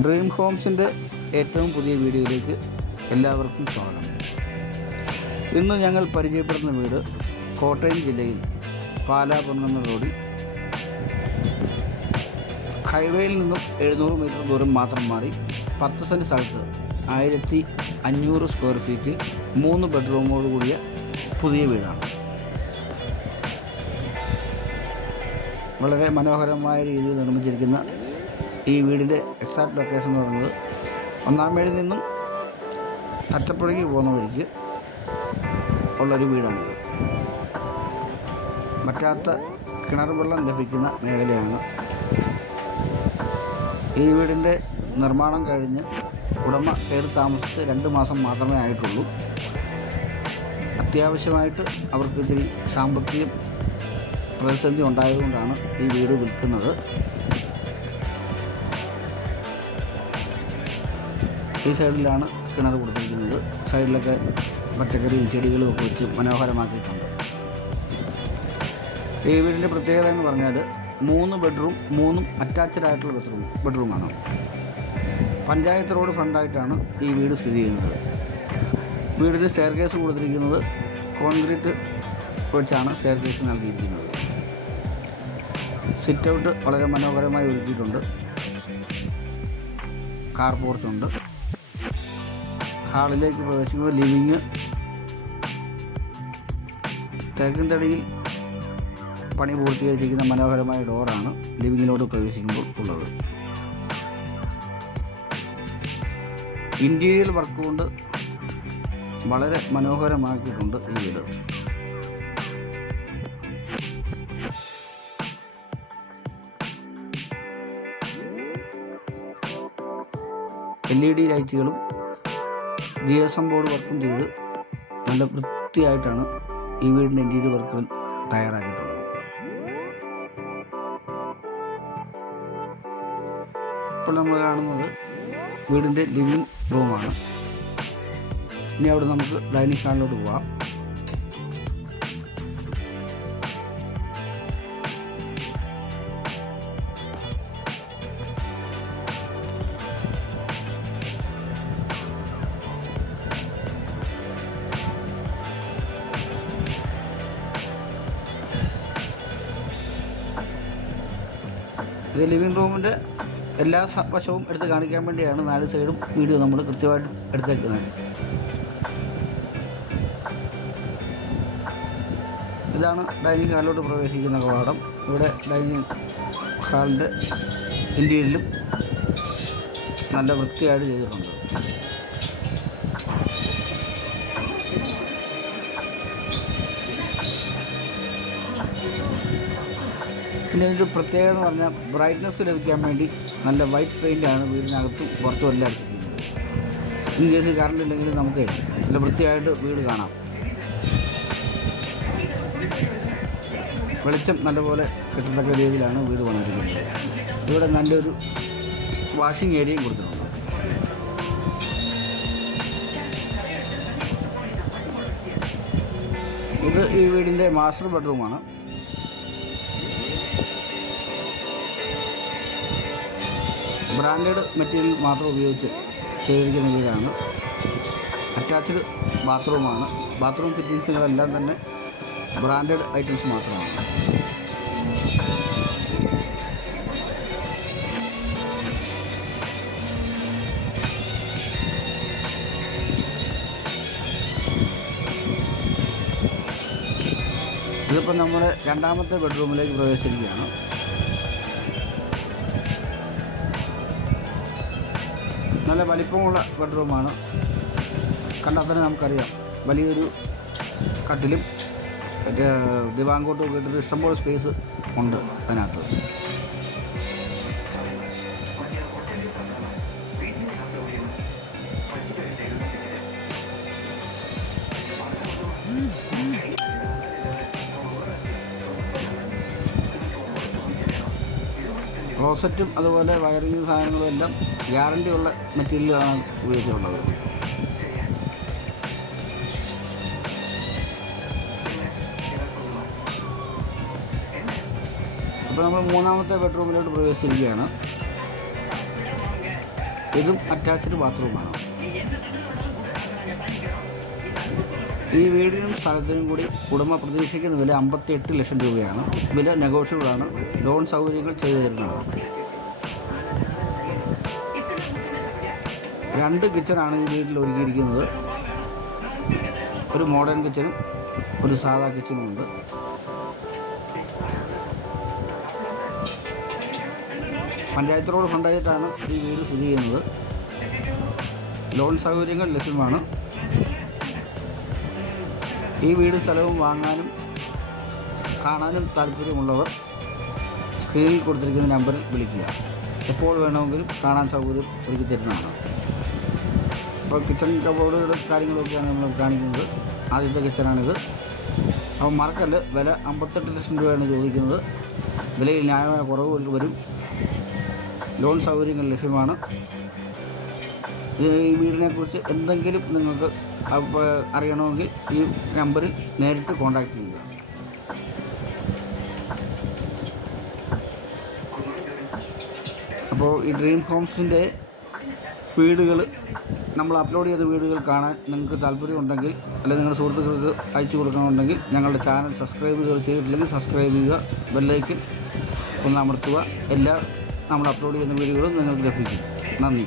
Dream ഹോംസിൻ്റെ ഏറ്റവും പുതിയ വീഡിയോയിലേക്ക് എല്ലാവർക്കും സ്വാഗതം. ഇന്ന് ഞങ്ങൾ പരിചയപ്പെടുന്ന വീട് കോട്ടയം ജില്ലയിൽ പാലാ പൊൻകുന്നം റോഡിൽ ഹൈവേയിൽ നിന്നും 700 മീറ്റർ ദൂരം മാത്രം മാറി 10 സെൻറ്റ് സ്ഥലത്ത് 1500 സ്ക്വയർ ഫീറ്റ് 3 ബെഡ്റൂമോട് കൂടിയ പുതിയ വീടാണ്. വളരെ മനോഹരമായ രീതിയിൽ നിർമ്മിച്ചിരിക്കുന്ന ഈ വീടിൻ്റെ എക്സാക്ട് ലൊക്കേഷൻ എന്ന് പറയുന്നത് 1-ാം മൈലിൽ നിന്നും അച്ചപ്പുഴയ്ക്ക് പോകുന്ന വഴിക്ക് ഉള്ളൊരു വീടാണിത്. വറ്റാത്ത കിണർ വെള്ളം ലഭിക്കുന്ന മേഖലയാണ്. ഈ വീടിൻ്റെ നിർമ്മാണം കഴിഞ്ഞ് ഉടമ കയറി താമസിച്ച് 2 മാസം മാത്രമേ ആയിട്ടുള്ളൂ. അത്യാവശ്യമായിട്ട് അവർക്ക് ഇത്തിരി സാമ്പത്തിക പ്രതിസന്ധി ഉണ്ടായതുകൊണ്ടാണ് ഈ വീട് വിൽക്കുന്നത്. ഈ സൈഡിലാണ് കിണർ കൊടുത്തിരിക്കുന്നത്. സൈഡിലൊക്കെ പച്ചക്കറിയും ചെടികളും ഒക്കെ വെച്ച് മനോഹരമാക്കിയിട്ടുണ്ട്. ഈ വീടിൻ്റെ പ്രത്യേകത എന്ന് പറഞ്ഞാൽ 3 ബെഡ്റൂം, 3 അറ്റാച്ച്ഡ് ആയിട്ടുള്ള ബെഡ്റൂമാണ്. പഞ്ചായത്ത് റോഡ് ഫ്രണ്ടായിട്ടാണ് ഈ വീട് സ്ഥിതി ചെയ്യുന്നത്. വീടിന് സ്റ്റെയർ കേസ് കൊടുത്തിരിക്കുന്നത് കോൺക്രീറ്റ് വെച്ചാണ് സ്റ്റെയർ കേസ് നൽകിയിരിക്കുന്നത്. സിറ്റ് ഔട്ട് വളരെ മനോഹരമായി ഒരുക്കിയിട്ടുണ്ട്. കാർ പോർച്ചുണ്ട്. ഹാളിലേക്ക് പ്രവേശിക്കുന്നത് ലിവിങ്, തെക്കൻ തടിയിൽ പണി പൂർത്തീകരിച്ചിരിക്കുന്ന മനോഹരമായ ഡോറാണ് ലിവിങ്ങിലോട്ട് പ്രവേശിക്കുമ്പോൾ ഉള്ളത്. ഇൻറ്റീരിയർ വർക്ക് കൊണ്ട് വളരെ മനോഹരമാക്കിയിട്ടുണ്ട് ഈ വീട്. LED ലൈറ്റുകളും GSM ബോർഡ് വർക്കും ചെയ്ത് നല്ല വൃത്തിയായിട്ടാണ് ഈ വീടിൻ്റെ ഇൻറ്റീരിയർ വർക്കുകൾ തയ്യാറാക്കിയിട്ടുള്ളത്. ഇപ്പോൾ നമ്മൾ കാണുന്നത് വീടിൻ്റെ ലിവിങ് റൂമാണ്. ഇനി അവിടെ നമുക്ക് ഡൈനിങ് ഹാളിലോട്ട് പോകാം. ഇത് ലിവിങ് റൂമിൻ്റെ എല്ലാ വശവും എടുത്ത് കാണിക്കാൻ വേണ്ടിയാണ് 4 സൈഡും വീഡിയോ നമ്മൾ കൃത്യമായിട്ട് എടുത്തേക്കുന്നത്. ഇതാണ് ഡൈനിങ് ഹാളിലോട്ട് പ്രവേശിക്കുന്ന കവാടം. ഇവിടെ ഡൈനിങ് ഹാളിൻ്റെ ഇൻറ്റീരിയലും നല്ല വൃത്തിയായിട്ട് ചെയ്തിട്ടുണ്ട്. പിന്നെ ഇതിൻ്റെ പ്രത്യേകത എന്ന് പറഞ്ഞാൽ ബ്രൈറ്റ്നസ് ലഭിക്കാൻ വേണ്ടി നല്ല വൈറ്റ് പെയിൻ്റാണ് വീടിനകത്തും പുറത്തും എല്ലാം അടിച്ചിരിക്കുന്നത്. ഇൻ കേസ് കറണ്ട് ഇല്ലെങ്കിൽ നമുക്ക് നല്ല വൃത്തിയായിട്ട് വീട് കാണാം. വെളിച്ചം നല്ലപോലെ കിട്ടത്തക്ക രീതിയിലാണ് വീട് പണിതിരിക്കുന്നത്. ഇവിടെ നല്ലൊരു വാഷിംഗ് ഏരിയയും കൊടുത്തിട്ടുണ്ട്. ഇത് ഈ വീടിൻ്റെ മാസ്റ്റർ ബെഡ്റൂമാണ്. ബ്രാൻഡഡ് മെറ്റീരിയൽ മാത്രം ഉപയോഗിച്ച് ചെയ്തിരിക്കുന്ന വീടാണ്. അറ്റാച്ച്ഡ് ബാത്റൂമാണ്. ബാത്റൂം ഫിറ്റിങ്സുകളെല്ലാം തന്നെ ബ്രാൻഡഡ് ഐറ്റംസ് മാത്രമാണ്. ഇതിപ്പോൾ നമ്മുടെ 2ാമത്തെ ബെഡ്റൂമിലേക്ക് പ്രവേശിക്കുകയാണ്. നല്ല വലിപ്പമുള്ള ബെഡ്റൂമാണ്. കണ്ടാൽ തന്നെ നമുക്കറിയാം വലിയൊരു കട്ടിലും ദിവാങ്കോട്ടും ഒക്കെ ഇട്ടിട്ട് ഇഷ്ടംപോലെ സ്പേസ് ഉണ്ട് അതിനകത്ത്. ക്ലോസറ്റും അതുപോലെ വയറിങ് സാധനങ്ങളും എല്ലാം ഗ്യാരണ്ടി ഉള്ള മെറ്റീരിയലാണ് ഉപയോഗിച്ചിട്ടുള്ളത്. അപ്പോൾ നമ്മൾ മൂന്നാമത്തെ ബെഡ്റൂമിലോട്ട് പ്രവേശിച്ചിരിക്കുകയാണ്. ഇതും അറ്റാച്ച്ഡ് ബാത്റൂമാണ്. ഈ വീടിനും സ്ഥലത്തിനും കൂടി ഉടമ പ്രതീക്ഷിക്കുന്ന വില 58 ലക്ഷം രൂപയാണ്. വില നെഗോഷ്യബിളാണ്. ലോൺ സൗകര്യങ്ങൾ ചെയ്തു തരുന്നതാണ്. 2 കിച്ചണാണ് ഈ വീട്ടിൽ ഒരുക്കിയിരിക്കുന്നത്. ഒരു മോഡേൺ കിച്ചനും ഒരു സാധാ കിച്ചനും ഉണ്ട്. പഞ്ചായത്ത് റോഡ് ഫ്രണ്ടായിട്ടാണ് ഈ വീട് സ്ഥിതി ചെയ്യുന്നത്. ലോൺ സൗകര്യങ്ങൾ ലഭ്യമാണ്. ഈ വീട് സ്ഥലവും വാങ്ങാനും കാണാനും താല്പര്യമുള്ളവർ സ്ക്രീനിൽ കൊടുത്തിരിക്കുന്ന നമ്പറിൽ വിളിക്കുക. എപ്പോൾ വേണമെങ്കിലും കാണാൻ സൗകര്യം ഒരുക്കി തരുന്നതാണ്. ഇപ്പോൾ കിച്ചൺ കബോർഡുകളുടെ കാര്യങ്ങളൊക്കെയാണ് നമ്മൾ കാണിക്കുന്നത്. ആദ്യത്തെ കിച്ചണാണിത്. അപ്പോൾ മറക്കല്ല്, വില 58 ലക്ഷം രൂപയാണ് ചോദിക്കുന്നത്. വിലയിൽ ന്യായമായ കുറവ് വരും. ലോൺ സൗകര്യങ്ങൾ ലഭ്യമാണ്. ഈ വീടിനെക്കുറിച്ച് എന്തെങ്കിലും നിങ്ങൾക്ക് അറിയണമെങ്കിൽ ഈ നമ്പറിൽ നേരിട്ട് കോൺടാക്റ്റ് ചെയ്യുക. അപ്പോൾ ഈ ഡ്രീം ഹോംസിൻ്റെ വീടുകൾ, നമ്മൾ അപ്ലോഡ് ചെയ്ത വീടുകൾ കാണാൻ നിങ്ങൾക്ക് താല്പര്യമുണ്ടെങ്കിൽ, അല്ലെങ്കിൽ നിങ്ങളുടെ സുഹൃത്തുക്കൾക്ക് അയച്ചു കൊടുക്കണമെന്നുണ്ടെങ്കിൽ ഞങ്ങളുടെ ചാനൽ സബ്സ്ക്രൈബ് ചെയ്തിട്ടില്ലെങ്കിൽ സബ്സ്ക്രൈബ് ചെയ്യുക. ബെല്ലൈക്കൻ ഒന്ന് അമർത്തുക. എല്ലാ നമ്മൾ അപ്ലോഡ് ചെയ്യുന്ന വീഡിയോകളും നിങ്ങൾക്ക് ലഭിക്കും. നന്ദി.